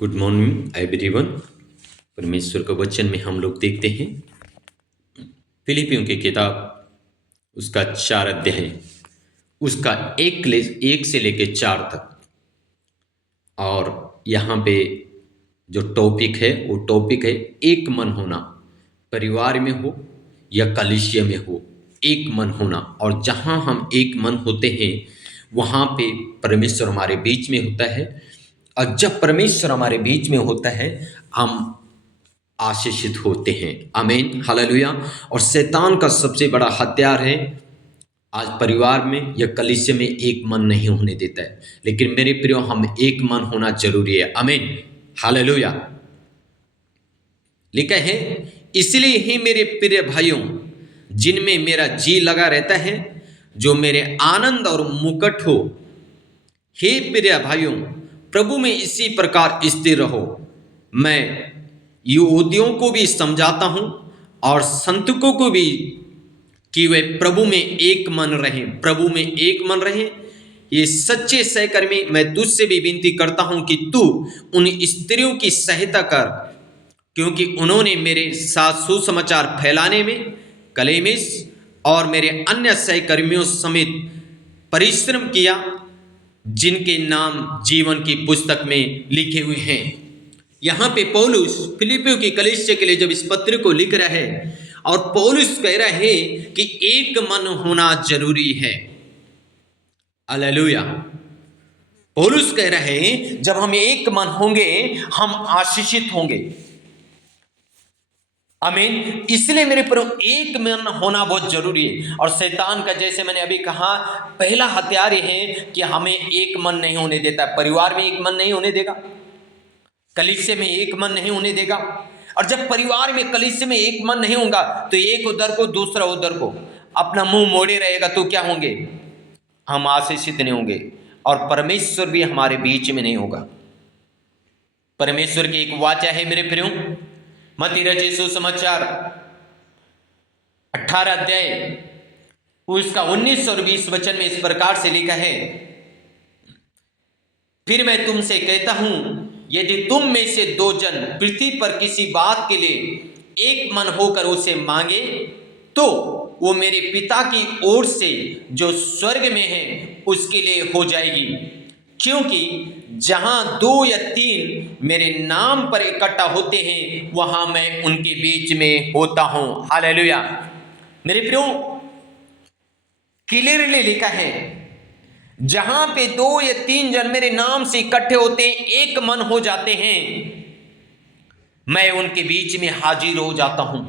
Good morning everyone. परमेश्वर का वचन में हम लोग देखते हैं फिलिपियों की किताब उसका 4 अध्याय उसका एक से लेके 4 तक। और यहाँ पे जो टॉपिक है वो टॉपिक है एक मन होना, परिवार में हो या कलीसिया में हो, एक मन होना। और जहाँ हम एक मन होते हैं वहाँ पे परमेश्वर हमारे बीच में होता है। और जब परमेश्वर हमारे बीच में होता है हम आशीषित होते हैं। आमीन, हालेलुया। और शैतान का सबसे बड़ा हथियार है आज परिवार में या कलीसिया में एक मन नहीं होने देता है। लेकिन मेरे प्रियो, हम एक मन होना जरूरी है। आमीन, हालेलुया। लिखा है, इसलिए ही मेरे प्रिय भाइयों, जिनमें मेरा जी लगा रहता है, जो मेरे आनंद और मुकुट हो, हे प्रिय भाइयों, प्रभु में इसी प्रकार स्थिर रहो। मैं यहूदियों को भी समझाता हूं और संतकों को भी कि वे प्रभु में एक मन रहें, प्रभु में एक मन रहें। ये सच्चे सहकर्मी, मैं तुझसे भी विनती करता हूं कि तू उन स्त्रियों की सहायता कर, क्योंकि उन्होंने मेरे साथ सुसमाचार फैलाने में क्लेमेंस और मेरे अन्य सहकर्मियों समेत परिश्रम किया, जिनके नाम जीवन की पुस्तक में लिखे हुए हैं। यहाँ पे पौलुस फिलिपियों की कलीसिया के लिए जब इस पत्र को लिख रहा है, और पौलुस कह रहा है कि एक मन होना जरूरी है। हालेलुया। पौलुस कह रहे हैं जब हम एक मन होंगे हम आशीषित होंगे। आमीन। इसलिए मेरे प्रभु एक मन होना बहुत जरूरी है। और शैतान का, जैसे मैंने अभी कहा, पहला हथियार ये है कि हमें एक मन नहीं होने देता। परिवार में एक मन नहीं होने देगा, कलीसिया में एक मन नहीं होने देगा। और जब परिवार में कलीसिया में एक मन नहीं होगा तो एक उधर को दूसरा उधर को अपना मुंह मोड़े रहेगा, तो क्या होंगे? हम आशीषित नहीं होंगे और परमेश्वर भी हमारे बीच में नहीं होगा। परमेश्वर की एक वाचा है मेरे प्रियो, मत्ती रचित सुसमाचार 18 अध्याय उसका 19 और 20 वचन में इस प्रकार से लिखा है, फिर मैं तुमसे कहता हूं, यदि तुम में से 2 जन पृथ्वी पर किसी बात के लिए एक मन होकर उसे मांगे तो वो मेरे पिता की ओर से जो स्वर्ग में है उसके लिए हो जाएगी। क्योंकि जहां 2 या 3 मेरे नाम पर इकट्ठा होते हैं वहां मैं उनके बीच में होता हूं। हालेलुया। मेरे प्रियो, क्लियरली लिखा है, जहां पे 2 या 3 जन मेरे नाम से इकट्ठे होते हैं, एक मन हो जाते हैं, मैं उनके बीच में हाजिर हो जाता हूं।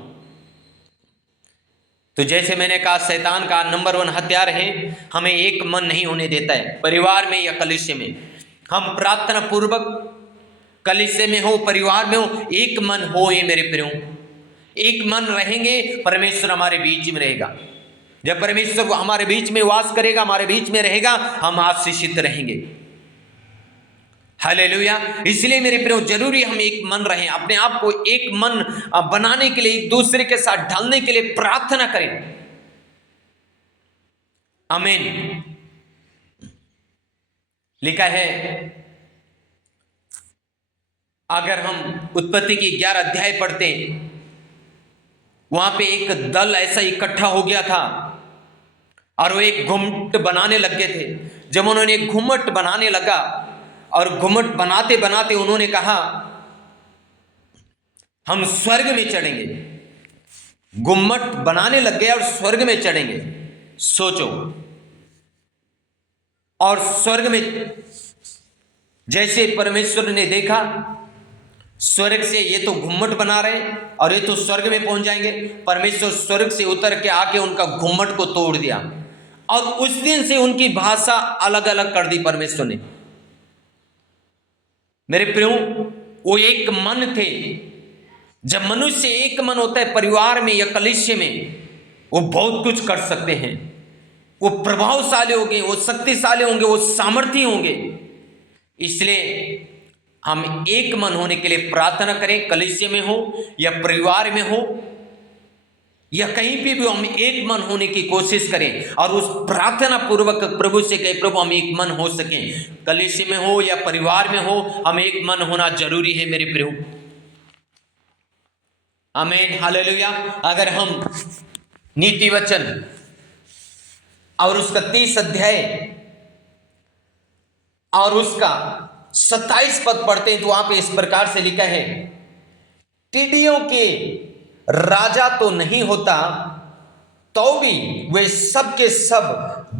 तो जैसे मैंने कहा, शैतान का नंबर 1 हथियार है, हमें एक मन नहीं होने देता है। परिवार में या कलीसिया में हम प्रार्थना पूर्वक, कलीसिया में हो परिवार में हो, एक मन हो। ये मेरे प्रियो, एक मन रहेंगे, परमेश्वर हमारे बीच में रहेगा। जब परमेश्वर हमारे बीच में वास करेगा, हमारे बीच में रहेगा, हम आशीषित रहेंगे। हालेलुया। इसलिए मेरे प्रियो, जरूरी हम एक मन रहें, अपने आप को एक मन बनाने के लिए, एक दूसरे के साथ ढलने के लिए प्रार्थना करें। आमीन। लिखा है, अगर हम उत्पत्ति की 11 अध्याय पढ़ते, वहां पे एक दल ऐसा इकट्ठा हो गया था और वो एक घुमट बनाने लग गए थे। जब उन्होंने एक घुमट बनाने लगा और घुमट बनाते बनाते उन्होंने कहा, हम स्वर्ग में चढ़ेंगे। घुमट बनाने लग गए और स्वर्ग में चढ़ेंगे। सोचो, और स्वर्ग में जैसे परमेश्वर ने देखा, स्वर्ग से ये तो घुम्मट बना रहे और ये तो स्वर्ग में पहुंच जाएंगे। परमेश्वर स्वर्ग से उतर के आके उनका घुम्मट को तोड़ दिया और उस दिन से उनकी भाषा अलग अलग कर दी परमेश्वर ने। मेरे प्रियो, वो एक मन थे। जब मनुष्य एक मन होता है परिवार में या कलीसिया में, वो बहुत कुछ कर सकते हैं। वो प्रभावशाली होंगे, वो शक्तिशाली होंगे, वो सामर्थी होंगे। इसलिए हम एक मन होने के लिए प्रार्थना करें, कलीसिया में हो या परिवार में हो या कहीं पे भी हम एक मन होने की कोशिश करें और उस प्रार्थना पूर्वक प्रभु से कहें, प्रभु हम एक मन हो सकें। कलीसिया में हो या परिवार में हो, हम एक मन होना जरूरी है मेरे प्रियो। आमीन, हालेलुया। अगर हम नीति वचन और उसका 30 अध्याय और उसका 27 पद पढ़ते हैं तो वहां पे इस प्रकार से लिखा है, टिड्डियों के राजा तो नहीं होता तो भी वे सब के सब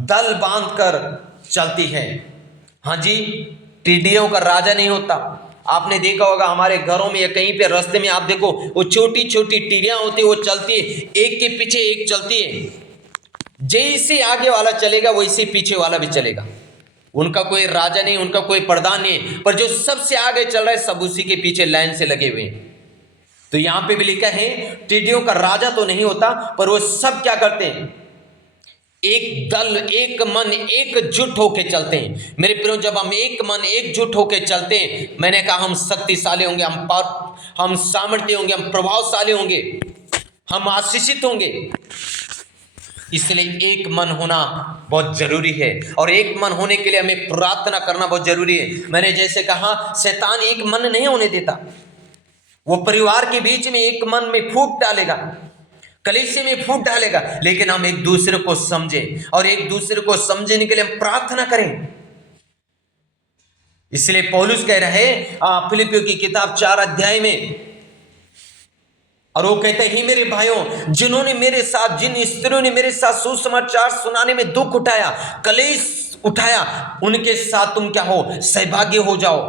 दल बांधकर चलती है। हाँ जी, टिड्डियों का राजा नहीं होता। आपने देखा होगा हमारे घरों में या कहीं पे रास्ते में आप देखो, वो छोटी छोटी टिड्डियां होती है, वो चलती है, एक के पीछे एक चलती है। जैसे आगे वाला चलेगा वैसे पीछे वाला भी चलेगा। उनका कोई राजा नहीं, उनका कोई प्रधान नहीं, पर जो सबसे आगे चल रहा है सब उसी के पीछे लाइन से लगे हुए हैं। तो यहां पे भी लिखा है, टिड्डियों का राजा तो नहीं होता पर वो सब क्या करते हैं, एक दल, एक मन, एकजुट होकर चलते हैं। मेरे प्रियो, जब हम एक मन एकजुट होकर चलते हैं, मैंने कहा हम शक्तिशाली होंगे, हम सामर्थ्य होंगे, हम प्रभावशाली होंगे, हम आशीषित होंगे। इसलिए एक मन होना बहुत जरूरी है और एक मन होने के लिए हमें प्रार्थना करना बहुत जरूरी है। मैंने जैसे कहा, शैतान एक मन नहीं होने देता। वो परिवार के बीच में एक मन में फूट डालेगा, कलीसिया में फूट डालेगा, लेकिन हम एक दूसरे को समझें और एक दूसरे को समझने के लिए हम प्रार्थना करें। इसलिए पौलुस कह रहे हैं फिलिपियों की किताब 4 अध्याय में, और वो कहते हैं, ही मेरे भाइयों, जिन्होंने मेरे साथ, जिन स्त्रियों ने मेरे साथ सुसमाचार सुनाने में दुख उठाया, कलेश उठाया, उनके साथ तुम क्या हो, सौभाग्य हो जाओ,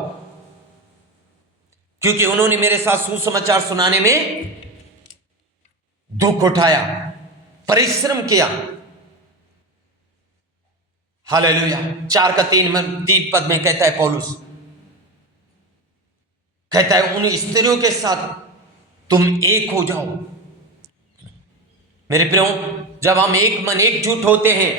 क्योंकि उन्होंने मेरे साथ सुसमाचार सुनाने में दुख उठाया, परिश्रम किया। हालेलुया। 4 का 3 पद में कहता है पौलुस, कहता है उन स्त्रियों के साथ तुम एक हो जाओ। मेरे प्रियो, जब हम एक मन एकजुट होते हैं,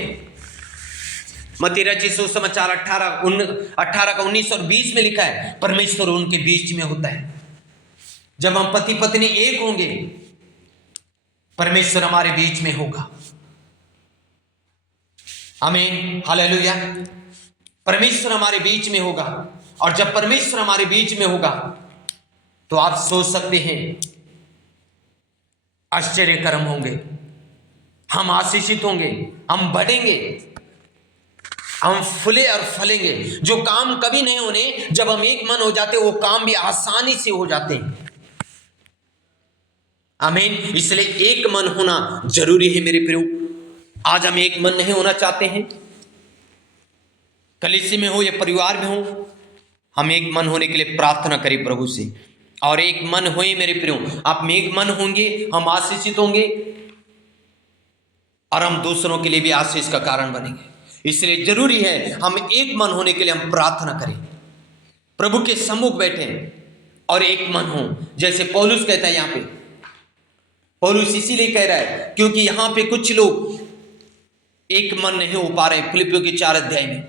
मत्ती रचित सुसमाचार 18 का 19 और 20 में लिखा है, परमेश्वर उनके बीच में होता है। जब हम पति पत्नी एक होंगे, परमेश्वर हमारे बीच में होगा। आमीन, हालेलुया। परमेश्वर हमारे बीच में होगा, और जब परमेश्वर हमारे बीच में होगा तो आप सोच सकते हैं आश्चर्य कर्म होंगे, हम आशीषित होंगे, हम बढ़ेंगे, हम फूले और फलेंगे। जो काम कभी नहीं होने, जब हम एक मन हो जाते वो काम भी आसानी से हो जाते हैं। आमीन। इसलिए एक मन होना जरूरी है मेरे प्रियो। आज हम एक मन नहीं होना चाहते हैं, कलीसिया में हो या परिवार में हो, हम एक मन होने के लिए प्रार्थना करें प्रभु से, और एक मन होए मेरे प्रियो। आप में एक मन होंगे, हम आशीषित होंगे और हम दूसरों के लिए भी आशीष का कारण बनेंगे। इसलिए जरूरी है हम एक मन होने के लिए हम प्रार्थना करें, प्रभु के सम्मुख बैठे और एक मन हो। जैसे पौलुस कहता है, यहां पे पौलुस इसीलिए कह रहा है क्योंकि यहां पे कुछ लोग एक मन नहीं हो पा रहे। फिलिपियों के 4 अध्याय में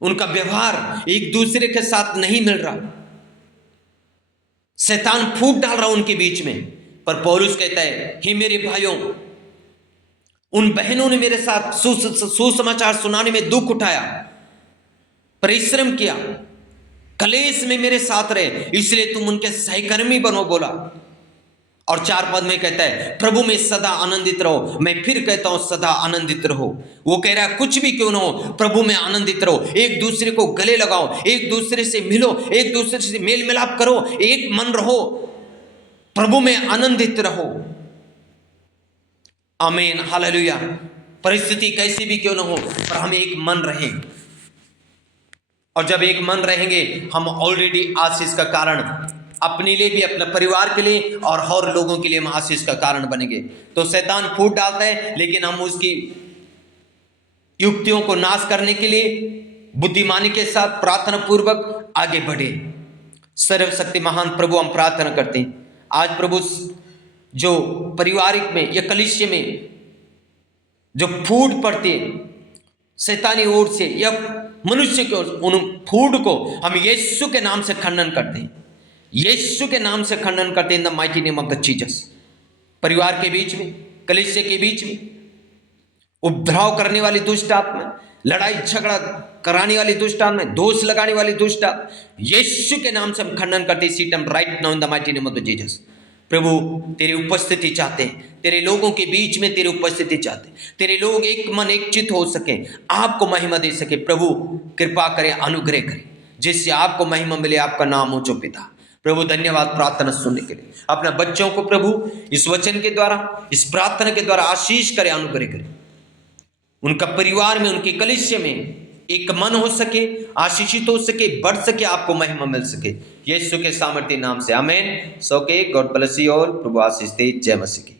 उनका व्यवहार एक दूसरे के साथ नहीं मिल रहा, शैतान फूट डाल रहा उनके बीच में। पर पौलुस कहता है, हे मेरे भाइयों, उन बहनों ने मेरे साथ सुसमाचार सुनाने में दुख उठाया, परिश्रम किया, कलेश में मेरे साथ रहे, इसलिए तुम उनके सहकर्मी बनो बोला। और 4 पद में कहता है, प्रभु में सदा आनंदित रहो। मैं फिर कहता हूं, सदा आनंदित रहो। वो कह रहा है कुछ भी क्यों ना हो, प्रभु में आनंदित रहो। एक दूसरे को गले लगाओ, एक दूसरे से मिलो, एक दूसरे से मेल मिलाप करो, एक मन रहो, प्रभु में आनंदित रहो। आमीन, हालेलुया। परिस्थिति कैसी भी क्यों ना हो, पर हम एक मन रहें, और जब एक मन रहेंगे हम ऑलरेडी आशीष का कारण अपने लिए भी, अपने परिवार के लिए और लोगों के लिए हम आशीष का कारण बनेंगे। तो शैतान फूट डालता है, लेकिन हम उसकी युक्तियों को नाश करने के लिए बुद्धिमानी के साथ प्रार्थना पूर्वक आगे बढ़े। सर्वशक्ति महान प्रभु, हम प्रार्थना करते हैं आज प्रभु, जो पारिवारिक में या कलीसिया में जो फूट पड़ती है शैतानी ओर से या मनुष्य की ओर, उन फूट को हम यीशु के नाम से खंडन करते हैं, यीशु के नाम से खंडन करते हैं, इन the mighty name of the Jesus. परिवार के बीच में, कलीसिया के बीच में उपद्रव करने वाली दुष्ट आत्मा, लड़ाई झगड़ा कराने वाली दुष्ट आत्मा, दोष लगाने वाली दुष्ट आत्मा, यीशु के नाम से हम खंडन करते सीटम right now in the mighty name of Jesus. प्रभु तेरी उपस्थिति चाहते हैं, तेरे लोगों के बीच में तेरी उपस्थिति चाहते हैं, तेरे लोग एक मन एक चित हो सके, आपको महिमा दे सके। प्रभु कृपा करे, अनुग्रह करे, जिससे आपको महिमा मिले, आपका नाम ऊंचो पिता। प्रभु धन्यवाद प्रार्थना सुनने के लिए। अपने बच्चों को प्रभु इस वचन के द्वारा, इस प्रार्थना के द्वारा आशीष करे, अनुग्रह करे। उनका परिवार में, उनके कलीसिया में एक मन हो सके, आशीषित हो सके, बढ़ सके, आपको महिमा मिल सके, यीशु के सामर्थ्य नाम से आमीन। सो के गॉड ब्लेस यू ऑल। प्रभु आशीष दे। जय मसीह की।